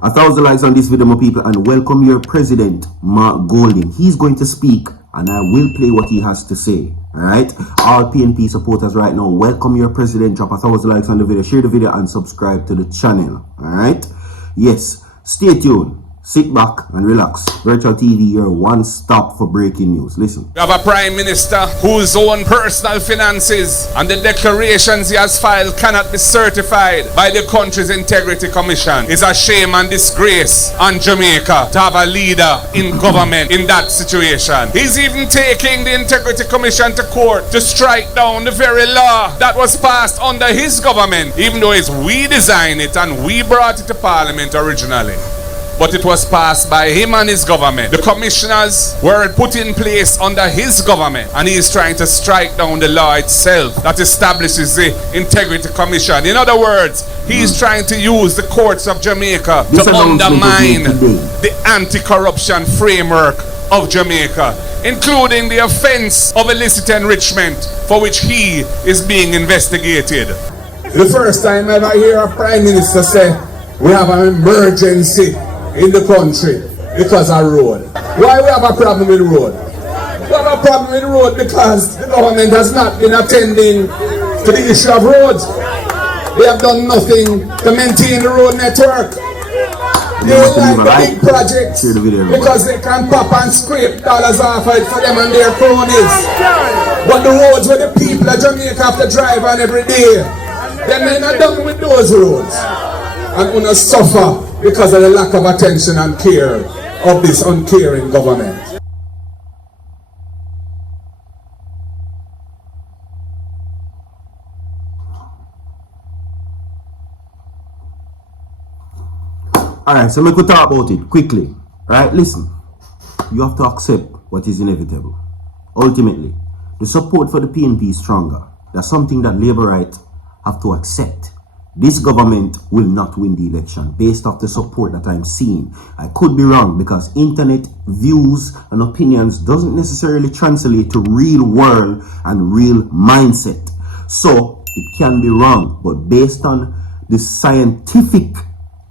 1,000 likes on this video, my people, and welcome your president, Mark Golding. He's going to speak, and I will play what he has to say. All right, all PNP supporters right now, welcome your president. Drop 1,000 likes on the video, share the video, and subscribe to the channel. All right, yes, stay tuned. Sit back and relax. Virtual TV, your one stop for breaking news. Listen. We have a prime minister whose own personal finances and the declarations he has filed cannot be certified by the country's integrity commission. It's a shame and disgrace on Jamaica to have a leader in government in that situation. He's even taking the integrity commission to court to strike down the very law that was passed under his government, even though it's we designed it and we brought it to parliament originally. But it was passed by him and his government. The commissioners were put in place under his government, and he is trying to strike down the law itself that establishes the Integrity Commission. In other words, he is trying to use the courts of Jamaica to undermine the anti-corruption framework of Jamaica, including the offense of illicit enrichment for which he is being investigated. The first time ever hear a prime minister say we have an emergency in the country because of road. Why we have a problem with road? We have a problem with road because the government has not been attending to the issue of roads. They have done nothing to maintain the road network. They like the big projects because they can pop and scrape dollars off it for them and their cronies. But the roads where the people of Jamaica have to drive on every day, then they're not done with those roads. And gonna suffer because of the lack of attention and care of this uncaring government. Alright, so we could talk about it quickly. Right, listen. You have to accept what is inevitable. Ultimately, the support for the PNP is stronger. That's something that Labour right have to accept. This government will not win the election based off the support that I'm seeing. I could be wrong because internet views and opinions doesn't necessarily translate to real world and real mindset. So it can be wrong, but based on the scientific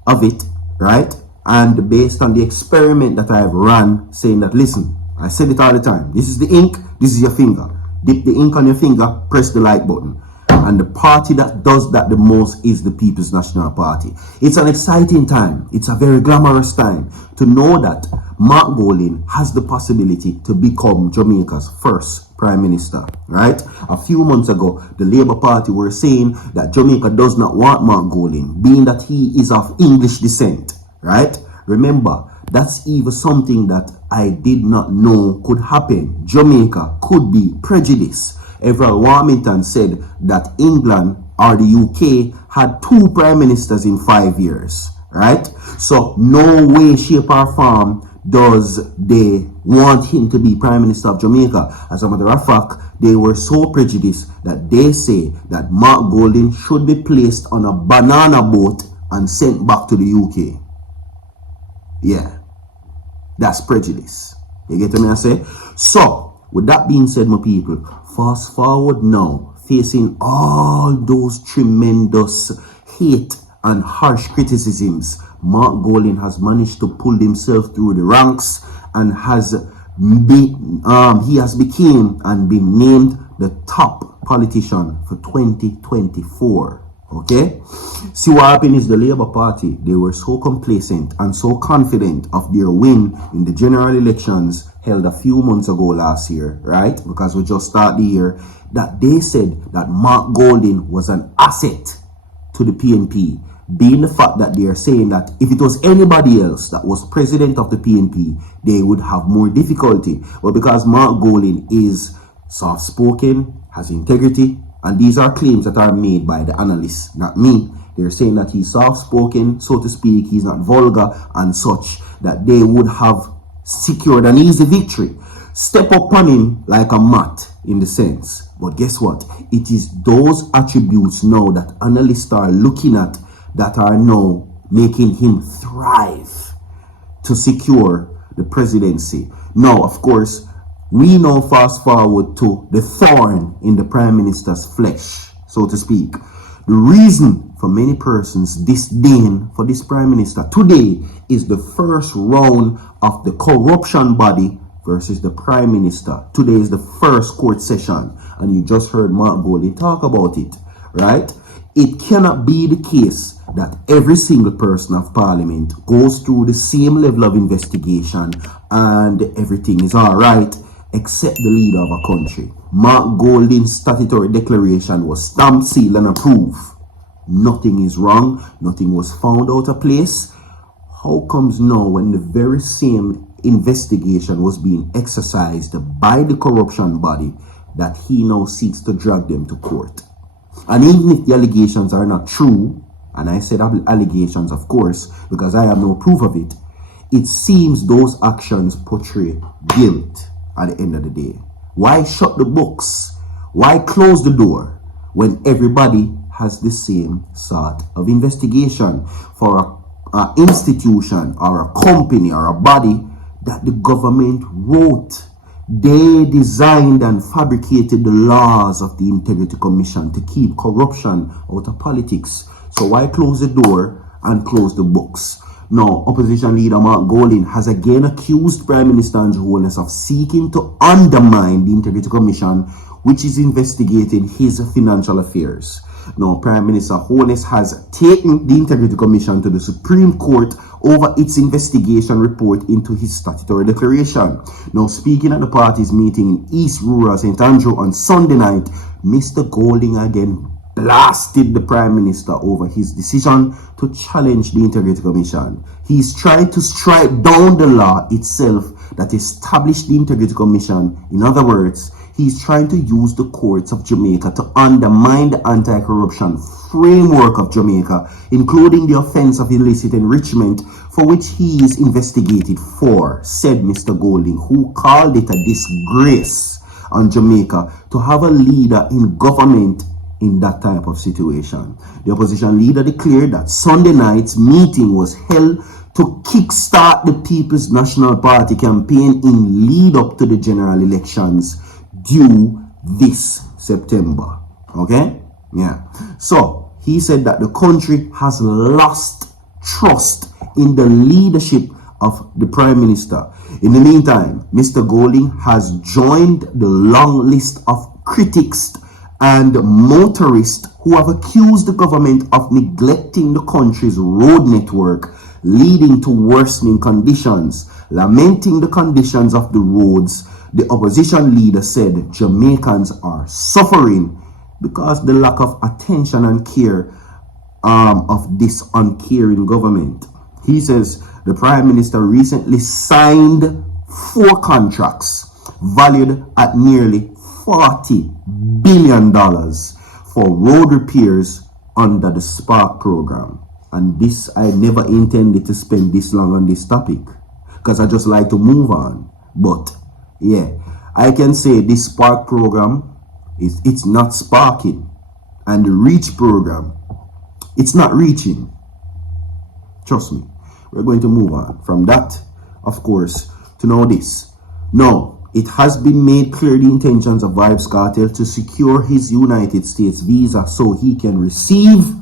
of it, right? And based on the experiment that I've run, saying that, listen, I said it all the time. This is the ink, this is your finger. Dip the ink on your finger, press the like button. And the party that does that the most is the People's National Party. It's an exciting time. It's a very glamorous time to know that Mark Golding has the possibility to become Jamaica's first Prime Minister, right? A few months ago, the Labour Party were saying that Jamaica does not want Mark Golding, being that he is of English descent, right? Remember, that's even something that I did not know could happen. Jamaica could be prejudiced. Everett Warmington said that England or the UK had 2 prime ministers in 5 years, right? So no way, shape or form does they want him to be Prime Minister of Jamaica. As a matter of fact, they were so prejudiced that they say that Mark Golding should be placed on a banana boat and sent back to the UK. Yeah, that's prejudice. You get what I say? So, with that being said, my people, fast forward now, facing all those tremendous hate and harsh criticisms, Mark Golding has managed to pull himself through the ranks and he has become and been named the top politician for 2024. Okay, see what happened is the Labour Party, they were so complacent and so confident of their win in the general elections held a few months ago last year, right? Because we just started the year, that they said that Mark Golding was an asset to the PNP, being the fact that they are saying that if it was anybody else that was president of the PNP, they would have more difficulty. But because Mark Golding is soft-spoken, has integrity, and these are claims that are made by the analysts, not me. They're saying that he's soft-spoken, so to speak, he's not vulgar and such, that they would have secured an easy victory. Step upon him like a mat in the sense. But guess what? It is those attributes now that analysts are looking at that are now making him thrive to secure the presidency. Now, of course, we now fast forward to the thorn in the Prime Minister's flesh, so to speak. The reason for many persons disdain for this Prime Minister today is the first round of the corruption body versus the Prime Minister. Today is the first court session, and you just heard Mark Golding talk about it, right? It cannot be the case that every single person of Parliament goes through the same level of investigation and everything is all right, except the leader of a country. Mark Golding's statutory declaration was stamped, sealed, and approved. Nothing is wrong. Nothing was found out of place. How comes now, when the very same investigation was being exercised by the corruption body, that he now seeks to drag them to court? And even if the allegations are not true, and I said allegations, of course, because I have no proof of it, it seems those actions portray guilt at the end of the day. Why shut the books? Why close the door when everybody has the same sort of investigation for an institution or a company or a body that the government wrote? They designed and fabricated the laws of the Integrity Commission to keep corruption out of politics. So why close the door and close the books? Now, opposition leader Mark Golding has again accused Prime Minister and Holness of seeking to undermine the Integrity Commission, which is investigating his financial affairs. Now, Prime Minister Holness has taken the Integrity Commission to the Supreme Court over its investigation report into his statutory declaration. Now, speaking at the party's meeting in East Rural St. Andrew on Sunday night, Mr. Golding again blasted the Prime Minister over his decision to challenge the Integrity Commission. He's trying to strike down the law itself that established the Integrity Commission. In other words, he's trying to use the courts of Jamaica to undermine the anti-corruption framework of Jamaica, including the offense of illicit enrichment, for which he is investigated for, said Mr. Golding, who called it a disgrace on Jamaica to have a leader in government in that type of situation. The opposition leader declared that Sunday night's meeting was held to kickstart the People's National Party campaign in lead up to the general elections due this September. Okay? Yeah. So, he said that the country has lost trust in the leadership of the Prime Minister. In the meantime, Mr. Golding has joined the long list of critics and motorists who have accused the government of neglecting the country's road network, leading to worsening conditions. Lamenting the conditions of the roads, the opposition leader said Jamaicans are suffering because the lack of attention and care of this uncaring government. He says the Prime Minister recently signed 4 contracts valued at nearly $40 billion for road repairs under the Spark program. And this, I never intended to spend this long on this topic because I just like to move on. But yeah, I can say this Spark program it's not sparking, and the Reach program, it's not reaching. Trust me. We're going to move on from that, of course, to know this. No. It has been made clear the intentions of Vybz Kartel to secure his United States visa so he can receive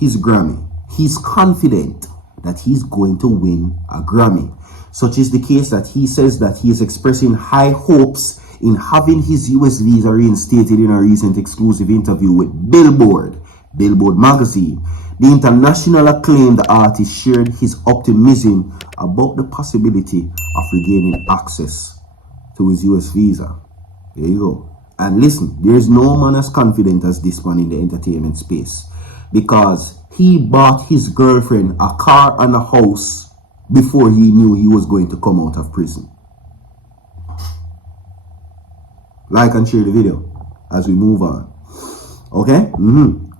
his Grammy. He's confident that he's going to win a Grammy. Such is the case that he says that he is expressing high hopes in having his US visa reinstated in a recent exclusive interview with Billboard magazine. The international acclaimed artist shared his optimism about the possibility of regaining access to his US visa. There you go. And listen, there is no man as confident as this one in the entertainment space, because he bought his girlfriend a car and a house before he knew he was going to come out of prison. Like and share the video as we move on. Okay?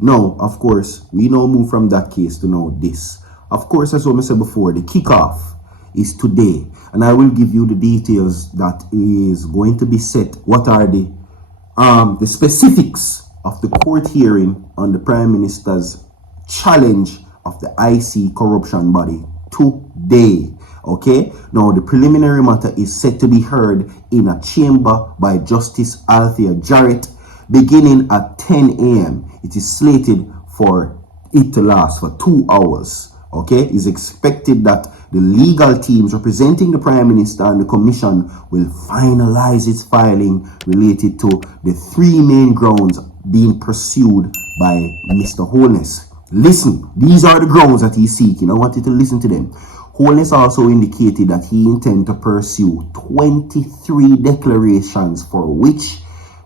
Now, of course, we now move from that case to now this. Of course, as I said before, the kickoff is today, and I will give you the details that is going to be set. What are the specifics of the court hearing on the Prime Minister's challenge of the IC corruption body today. Okay, now the preliminary matter is set to be heard in a chamber by Justice Althea Jarrett beginning at 10 a.m. It is slated for it to last for 2 hours. Okay, it's expected that the legal teams representing the Prime Minister and the Commission will finalize its filing related to the 3 main grounds being pursued by Mr. Holness. Listen, these are the grounds that he's seeking. I want you to listen to them. Holness also indicated that he intends to pursue 23 declarations for which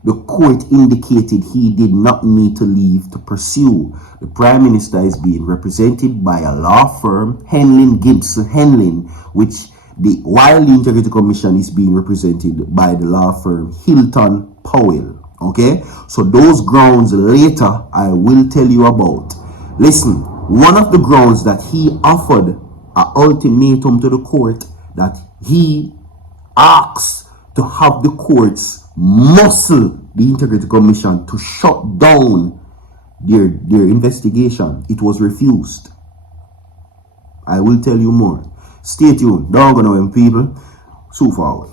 the court indicated he did not need to leave to pursue. The Prime Minister is being represented by a law firm, Henlin Gibson Henlin, while the Integrity Commission is being represented by the law firm Hilton Powell. Okay, so those grounds later I will tell you about. Listen, one of the grounds that he offered an ultimatum to the court that he asks to have the courts muscle the Integrity Commission to shut down their investigation. It was refused. I will tell you more. Stay tuned. Don't go nowhere, people. So forward.